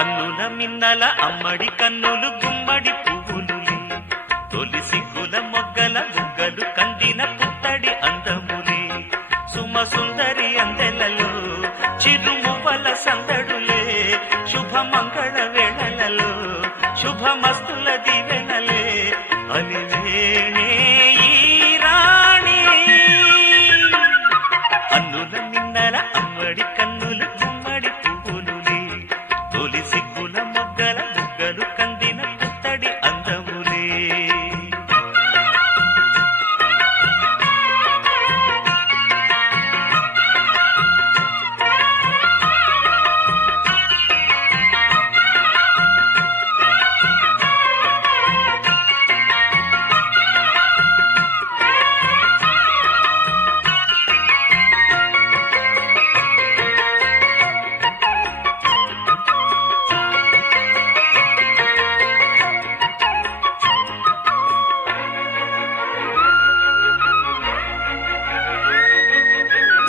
అన్నుల మిన్నల అమ్మడి కన్నులు గుమ్మడి పువ్వులులే, తొలి సిగ్గుల మొగ్గల బుగ్గలు కందిన పుత్తడి అందములే, సుమ సుందరి అందెలలో చిరుమువ్వల సందడులే, శుభమంగళ వేళలలో శుభమస్తుల దీవెనలే, అలివేణే ఈ రాణి. అన్నుల మిన్నల అమ్మడి కన్నులు గుమ్మడి పువ్వులులే, తొలి సిగ్గుల మొగ్గల బుగ్గలు కందిన పుత్తడి అందములే.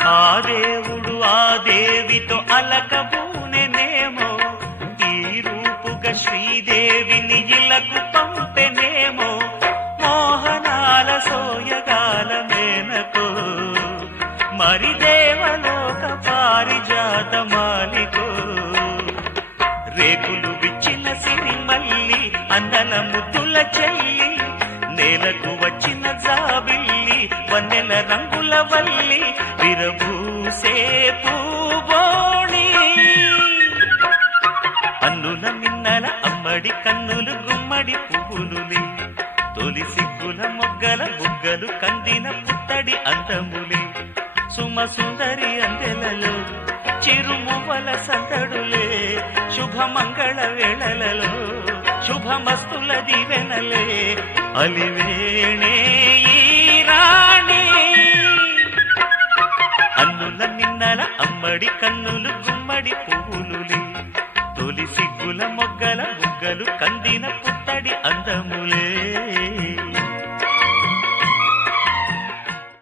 ఆ దేవుడు ఆ దేవితో అలకబూనెనేమో, ఈ రూపుగా శ్రీదేవిని ఇలకు పంపెనేమో, మోహనాల సోయగాల మేనకో, మరి దేవలోక పారిజాత మాలికో, రేకులు విచ్చిన సిరిమల్లి అందల ముద్దుల చెల్లి, నేలకు వచ్చిన జాబిల్లి వన్నెల రంగుల వల్లి, విరబూసే పూబోణి. అన్నుల మిన్నల అమ్మడి కన్నులు గుమ్మడి పువ్వులులే, తొలి సిగ్గుల మొగ్గల బుగ్గలు కందిన పుత్తడి అందములే, సుమ సుందరి అందెలలో చిరుమువ్వల సందడులే, శుభమంగళ వేళలలో శుభమస్తుల దీవెనలే, అలివేణే ఈ రాణి. అన్నుల మిన్నల అమ్మడి కన్నులు గుమ్మడి పువ్వులులే, తొలి సిగ్గుల మొగ్గల బుగ్గలు కందిన పుత్తడి అందములే.